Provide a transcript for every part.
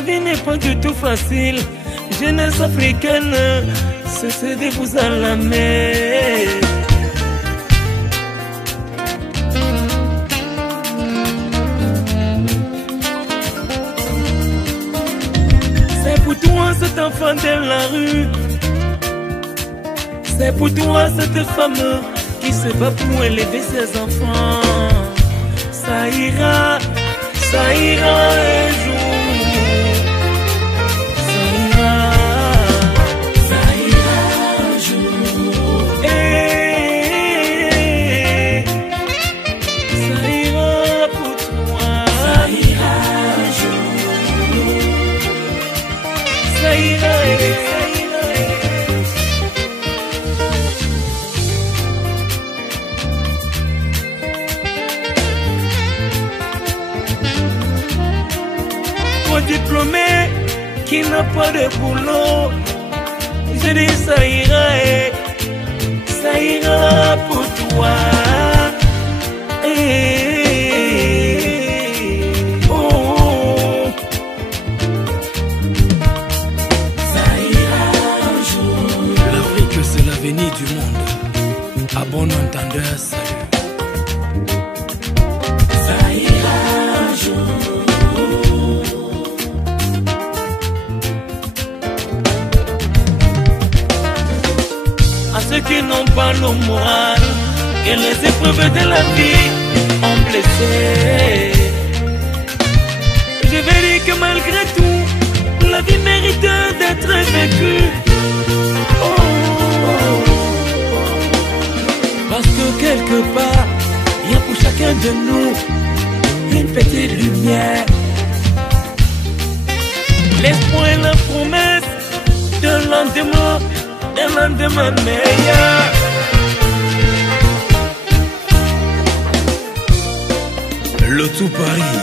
La vie n'est pas du tout facile. Jeunesse africaine, cessez-vous à la mer. C'est pour toi cet enfant de la rue. C'est pour toi cette femme qui se bat pour élever ses enfants. Ça ira un jour. Ça ira un jour. Ça ira pour toi. Ça ira un jour. Ça ira. Diplômé qui n'a pas de boulot, je dis ça ira pour toi. Oh. Ça ira un jour. L'Afrique c'est l'avenir du monde. À bon entendeur, salut. Ça ira un jour. À ceux qui n'ont pas le moral et les épreuves de la vie ont blessé, je vais dire que malgré tout, la vie mérite d'être vécue. Oh. Parce que quelque part, il y a pour chacun de nous une petite lumière. L'espoir et la promesse de lendemain. Un lendemain meilleur. Le tout Paris,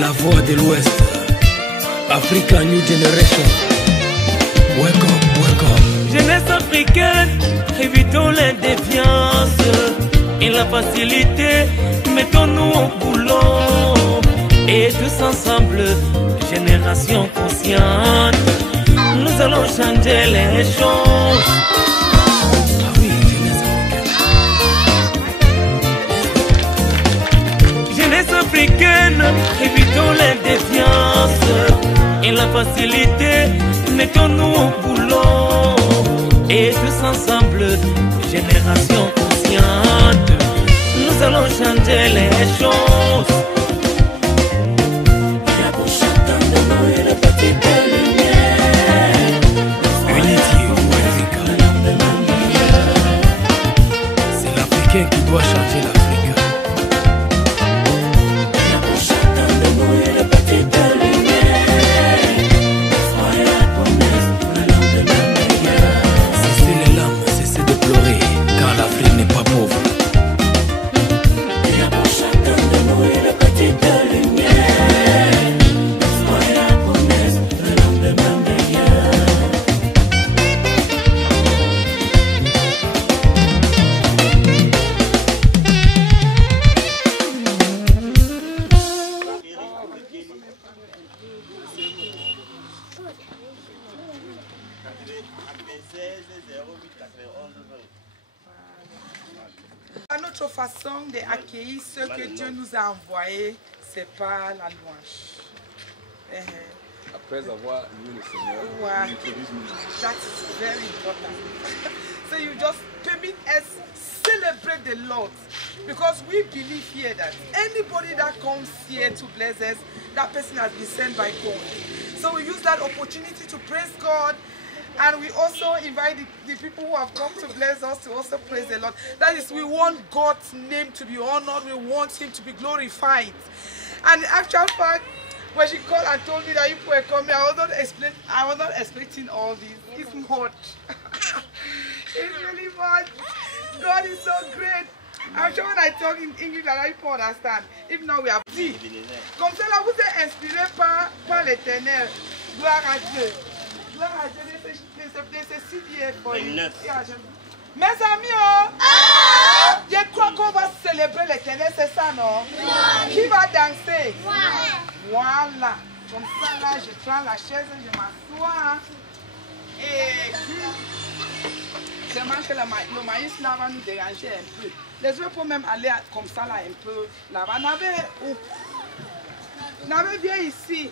la voix de l'Ouest, Africa New Generation. Wake up, wake up. Jeunesse africaine, évitons les déviances et la facilité, mettons-nous au boulot. Et tous ensemble, génération consciente, nous allons changer les choses. Ah oui, jeunesse africaine, évitons les défiances et la facilité, mettons-nous au boulot. Et tous ensemble, génération consciente, nous allons changer les choses. Qui doit changer l'Afrique. Cessez les larmes, cessez de pleurer, car l'Afrique n'est pas pauvre. Notre façon d'accueillir ce que Dieu nous a envoyé, c'est par la louange. Après avoir loué le Seigneur, wow. That is very important. So you just permit us celebrate the Lord, because we believe here that anybody that comes here to bless us, that person has been sent by God. So we use that opportunity to praise God. And we also invite the people who have come to bless us to also praise the Lord. That is, we want God's name to be honored. We want Him to be glorified. And the actual fact, when she called and told me that you were coming, I was not expecting all this. It's much. It's really much. God is so great. I'm sure when I talk in English, that people understand. If not, we are dit. Comme ça, là, vous êtes inspiré par l'Éternel. Gloire à Dieu. Gloire à Dieu. Mes amis, je crois qu'on va célébrer l'Éternel, c'est ça, non? Qui va danser? Voilà. Comme ça, là, je prends la chaise, je m'assois. Et puis, seulement que le maïs là va nous déranger un peu. Les autres peuvent même aller comme ça, là, un peu. Là-bas, Navé, viens ici.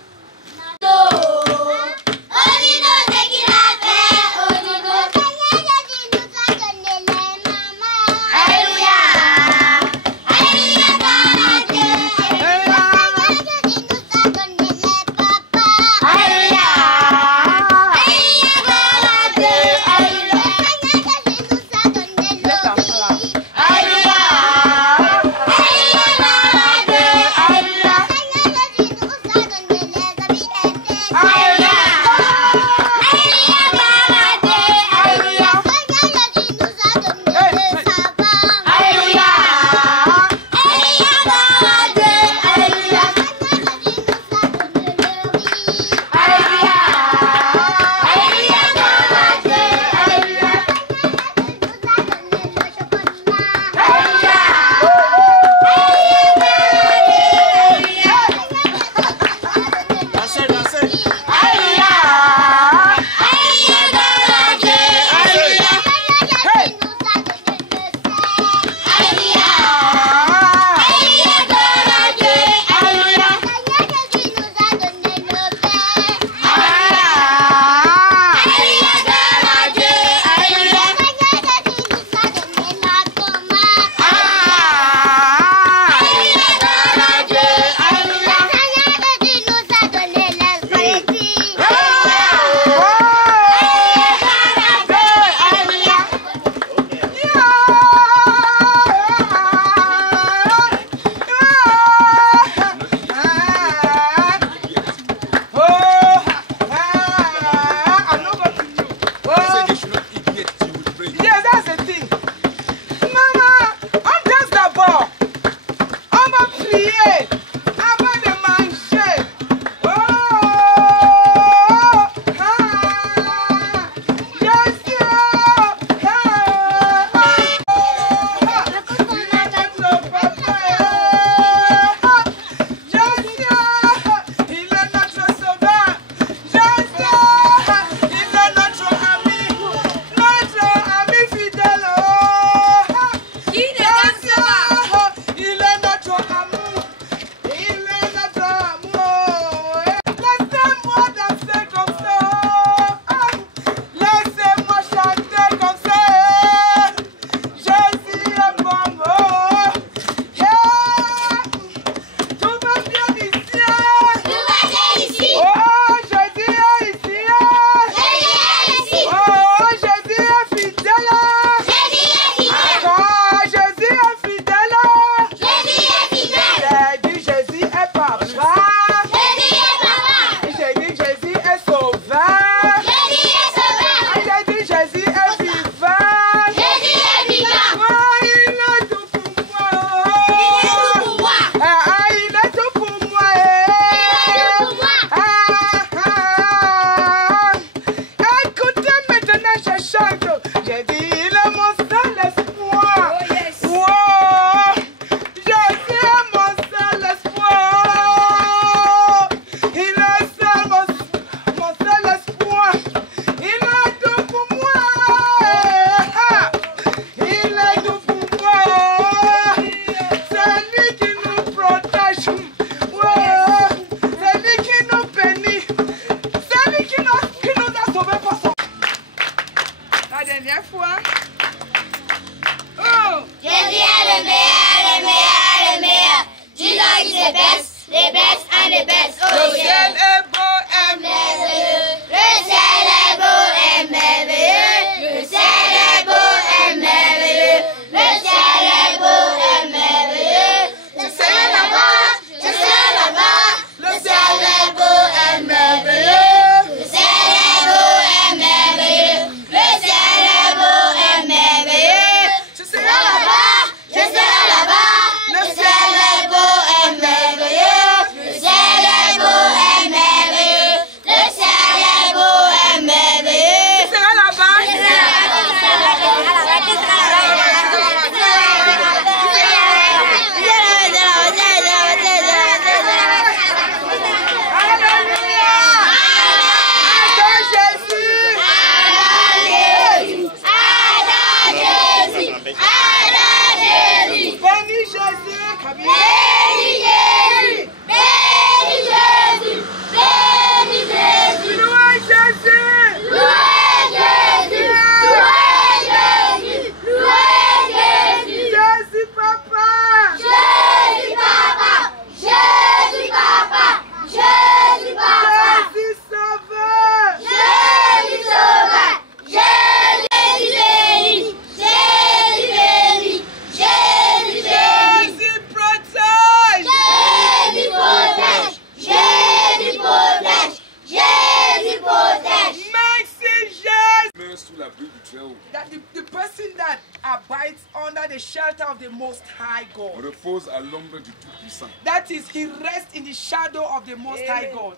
under the shelter of the Most High God. repose à l'ombre du Tout-Puissant. That is, he rests in the shadow of the Most High God.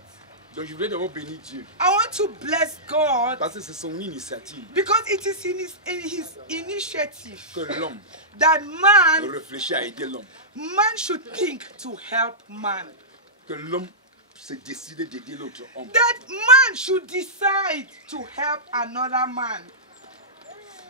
Donc je voulais d'abord bénir Dieu I want to bless God parce que c'est son initiative because it is in his initiative que l'homme that man réfléchit à aider l'homme, should think to help man. que l'homme se décide d'aider l'autre homme. That man should decide to help another man.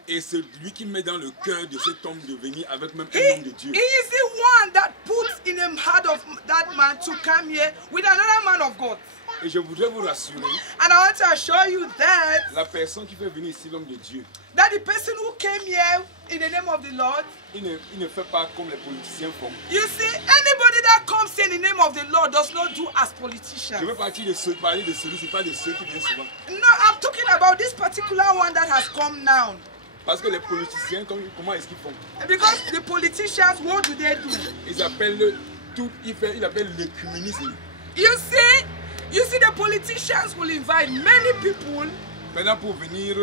Et c'est lui qui met dans le cœur de cet homme de venir avec même He, un homme de Dieu. he is the one that puts in the heart of that man to come here with another man of God. Et je voudrais vous rassurer, And I want to assure you that la personne qui fait venir ici l'homme de Dieu, the person who came here in the name of the Lord, il ne fait pas comme les politiciens font. you see, anybody that comes in the name of the Lord does not do as politicians. Je veux parler de celui, c'est pas de ceux qui viennent souvent. No, I'm talking about this particular one that has come now. Parce que les politiciens, comment est-ce qu'ils font? Because the politicians, what do they do? Ils appellent tout, ils appellent l'écuménisme. You see, the politicians will invite many people. Maintenant, pour venir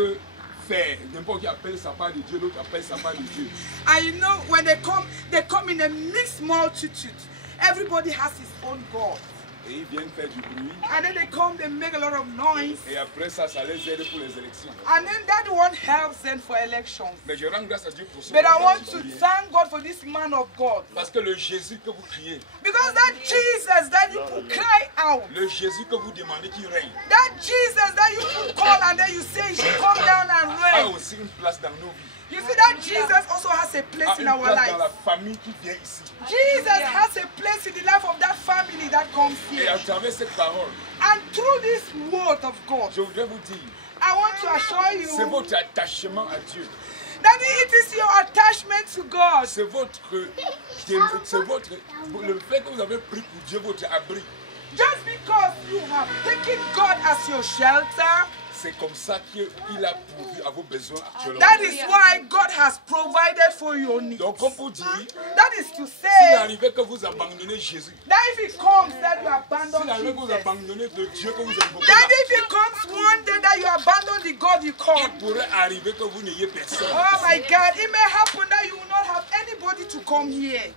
faire, n'importe qui appelle sa part de Dieu, l'autre appelle sa part de Dieu. And you know, when they come in a mixed multitude. Everybody has his own God. Et ils viennent faire du bruit. And then they come, they make a lot of noise. Et après ça, ça les aide pour les élections. And then that one helps them for elections. Mais je rends grâce à Dieu pour ce. But I want to thank God for this man of God. Parce que le Jésus que vous criez, Because that Jesus that you cry out, le Jésus que vous demandez qui règne, that Jesus that you call and then you say he should come down and a reign. aussi une place dans nos vies. You see that Jesus also has a place A in une our place dans la life. famille qui vient ici. Jesus has a place in the life of that family that comes Et here. à travers cette parole, And through this word of God, je voudrais vous dire, I want to assure c'est you votre attachement à Dieu. that it is your attachment to God. C'est le fait que vous avez pris pour Dieu votre abri. Just because you have taken God as your shelter, C'est comme ça qu'il a pourvu à vos besoins actuellement. that is why God has provided for your needs. Donc, comme pour dire, That is to s'il say arrivait que vous abandonnez Jésus, that if it comes that you abandon s'il arrivait que vous Jesus, abandonnez le Dieu que vous invoquez, that là, if it comes one day that you abandon the God you call, il pourrait arriver que vous n'ayez personne. oh my God, it may happen that you will not have anybody to come here.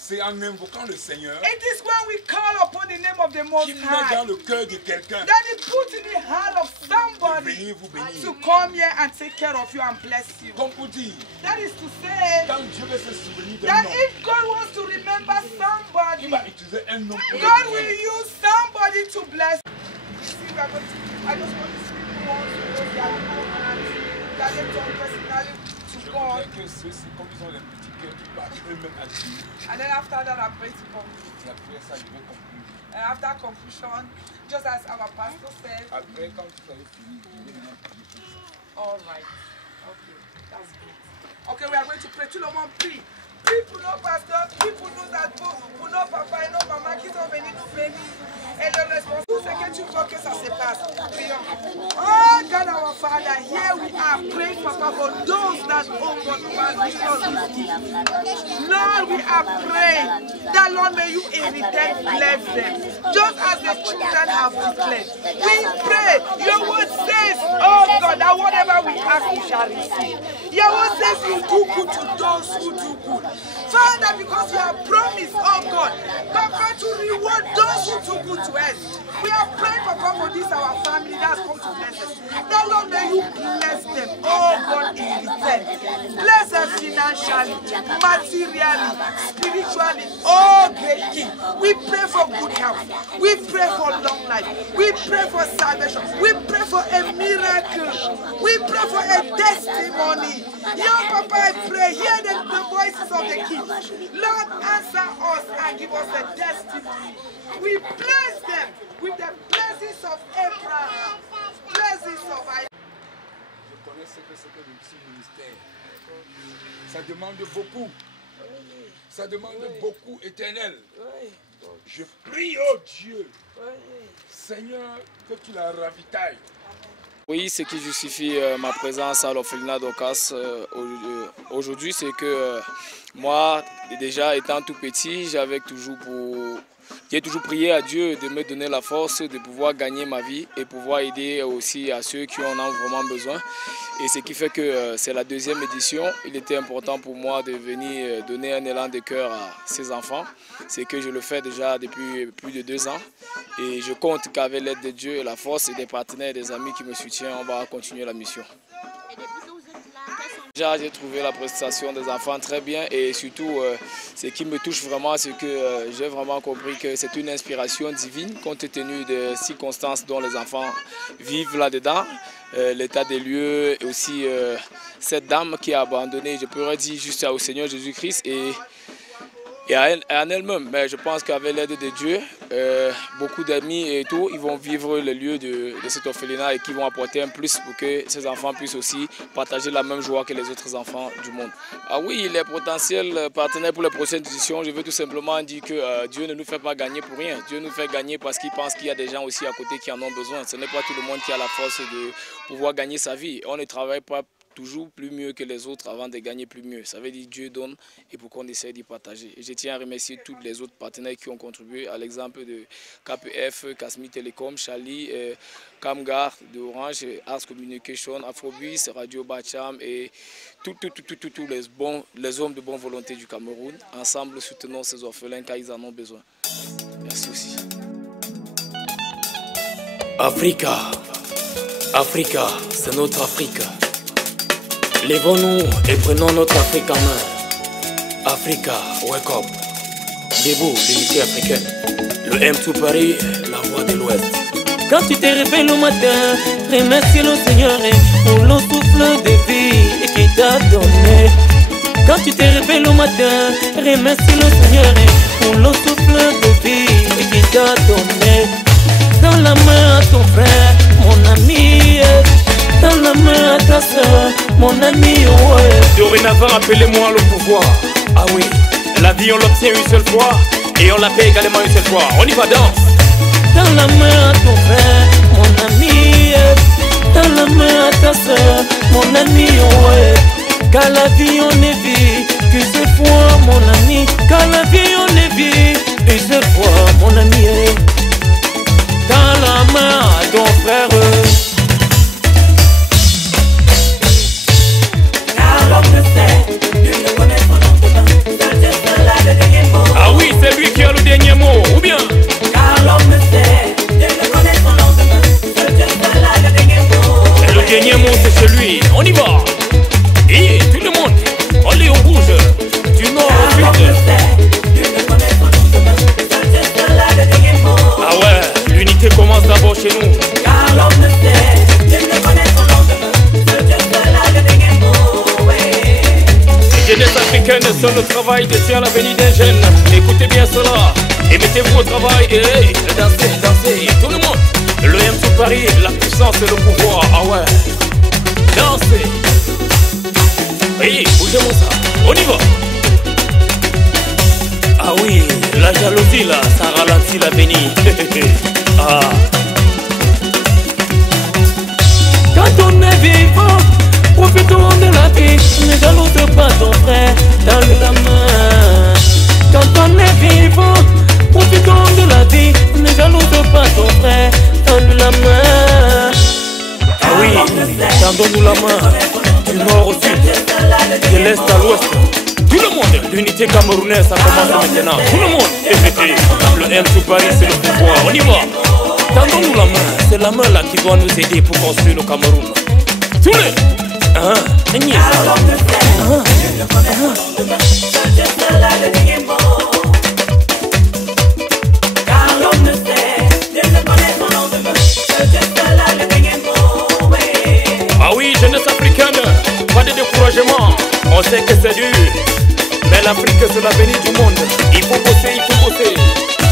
C'est en invoquant le Seigneur It is when we call upon the name of the Most qui met dans High le cœur de quelqu'un that it puts in the heart of de somebody venir vous bénir. to come here and take care of you and bless you. Comme pour dire, That is to say quand Dieu veut se souvenir d'un that nom, if God wants to remember il somebody, va utiliser un nom pour God le will bénir. use somebody to bless. See, we are going to, I just want to speak once to those that are and that they talk personally Je to God. voudrais que ceux-ci, comme ils ont les petits cœurs, qui parlent eux-mêmes à Dieu. And then after that, I'm going to conclude. Et après ça, je vais conclure. And after conclusion, just as our pastor said, Après, quand vous avez fini, je vais maintenant prier comme ça. all right. Okay, that's good. Okay, we are going to pray. Tout le monde prie. People know pasteur, people know that pour nos papas et nos mamans qui sont venus nous bénir. Et le responsable, tout ce que tu veux que ça se passe. Prions. Oh God, our Father, here we are praying, Papa, for those that, oh God, who are giving us this gift. Lord, we are praying that, Lord, may you in return bless them, just as the children have declared. We pray, your word says, oh God, that whatever we ask, we shall receive. Your word says you do good to those who do good. Father, because you have promised, oh God, Papa, to reward those who do good to us. We are praying, Papa, for this our family that has come to bless us. That, Lord, may you bless them, oh God, in return. Bless them financially, materially, spiritually, oh great King. We pray for good health. We pray for long life. We pray for salvation. We pray for a miracle. We pray for a testimony. Young Papa, I pray, hear the voices of the King. Lord, answer us and give us a testimony. We bless them with the blessings of Abraham, blessings of Isaac. Je connais ce que c'est que le petit ministère. Ça demande beaucoup. Ça demande beaucoup, Éternel. Je prie, oh Dieu, Seigneur, que tu la ravitailles. Oui, ce qui justifie ma présence à l'orphelinat d'Ocas aujourd'hui, c'est que moi, déjà étant tout petit, j'avais toujours pour j'ai toujours prié à Dieu de me donner la force de pouvoir gagner ma vie et pouvoir aider aussi à ceux qui en ont vraiment besoin. Et ce qui fait que c'est la deuxième édition. Il était important pour moi de venir donner un élan de cœur à ces enfants. C'est que je le fais déjà depuis plus de 2 ans. Et je compte qu'avec l'aide de Dieu et la force et des partenaires et des amis qui me soutiennent, on va continuer la mission. Déjà, j'ai trouvé la prestation des enfants très bien et surtout, ce qui me touche vraiment, c'est que j'ai vraiment compris que c'est une inspiration divine compte tenu des circonstances dont les enfants vivent là-dedans, l'état des lieux et aussi cette dame qui a abandonné, je pourrais dire, juste au Seigneur Jésus-Christ et à elle-même. Mais je pense qu'avec l'aide de Dieu, beaucoup d'amis et tout, ils vont vivre le lieu de cet orphelinat et qui vont apporter un plus pour que ces enfants puissent aussi partager la même joie que les autres enfants du monde. Ah oui, les potentiels partenaires pour les prochaines éditions, je veux tout simplement dire que Dieu ne nous fait pas gagner pour rien. Dieu nous fait gagner parce qu'il pense qu'il y a des gens aussi à côté qui en ont besoin. Ce n'est pas tout le monde qui a la force de pouvoir gagner sa vie. On ne travaille pas toujours plus mieux que les autres avant de gagner plus mieux. Ça veut dire Dieu donne et pour qu'on essaie d'y partager. Et je tiens à remercier tous les autres partenaires qui ont contribué, à l'exemple de KPF, Kasmi Telecom, Charlie, Camgar de Orange, Ars Communication, Afrobus, Radio Bacham et tous les hommes de bonne volonté du Cameroun. Ensemble, soutenons ces orphelins car ils en ont besoin. Merci aussi. Africa, Africa, c'est notre Afrique. Lèvons-nous et prenons notre Afrique en main. Africa, wake up. Debout, l'unité africaine. Le M2 Paris, la voix de l'Ouest. Quand tu te réveilles au matin, remercie le Seigneur pour le souffle de vie qu'il t'a donné. Quand tu te réveilles au matin, remercie le Seigneur pour le souffle de vie qu'il t'a donné. Dans la main à ton frère, mon ami. Dans la main à ta soeur, mon ami, ouais. Dorénavant, appelez-moi le pouvoir. Ah oui, la vie on l'obtient une seule fois et on la paie également une seule fois. On y va, danse. Dans la main à ton frère, mon ami. Dans la main à ta soeur, mon ami, ouais. Car la vie on est vie, que cette fois, mon ami. Car la vie on est vie, et cette fois, mon ami. Dans la main à ton frère. Ah oui, c'est lui qui a le dernier mot, ou bien Car l'homme ne sait, Dieu ne connaît son lendemain. Seul Dieu seul a le dernier mot. et le dernier mot c'est celui. On y va. Et tout le monde, on est au rouge. Du nord au sud. Car l'homme ne sait, Dieu ne connaît son lendemain. Seul Dieu seul a le dernier mot. Ah ouais, l'unité commence d'abord chez nous. Car l'homme ne sait, Dieu ne connaît son lendemain. Seul Dieu seul a le dernier mot. Jeunesse africaine, seul le travail détient l'avenir d'un jeune. Écoutez bien cela et mettez-vous au travail et dansez, dansez, tout le monde. Le M2 Paris, la puissance et le pouvoir, ah ouais. Dansez. Oui, bougez-moi ça, on y va. Ah oui, la jalousie là, ça ralentit l'avenir. Ah. Quand on est vivant, profitons de la vie, ne jalouse pas ton frère dans la main. Quand on est vivant, profitons de la vie, ne jalouse pas ton frère dans la main. Ah oui, tendons-nous la main, du nord au sud, de l'est à l'ouest. Tout le monde, l'unité camerounaise, ça commence maintenant. Tout le monde, le M2 Paris, c'est le pouvoir, on y va. Tendons-nous la main, c'est la main là qui doit nous aider pour construire le Cameroun. Tous les ah oui, jeunesse africaine, pas de découragement. On sait que c'est dur, mais l'Afrique c'est l'avenir du monde. Il faut bosser,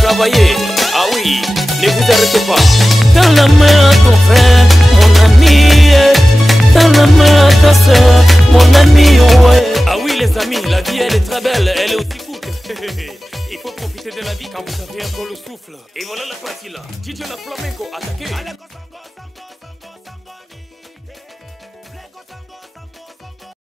travailler. Ah oui, ne vous arrêtez pas. Dans la main à ton frère, mon ami. Dans la main à ta soeur, mon ami, ouais. Ah oui les amis, la vie elle est très belle, elle est aussi courte. Il faut profiter de la vie quand vous avez encore le souffle. Et voilà la partie là, DJ La Flamenco, attaquez.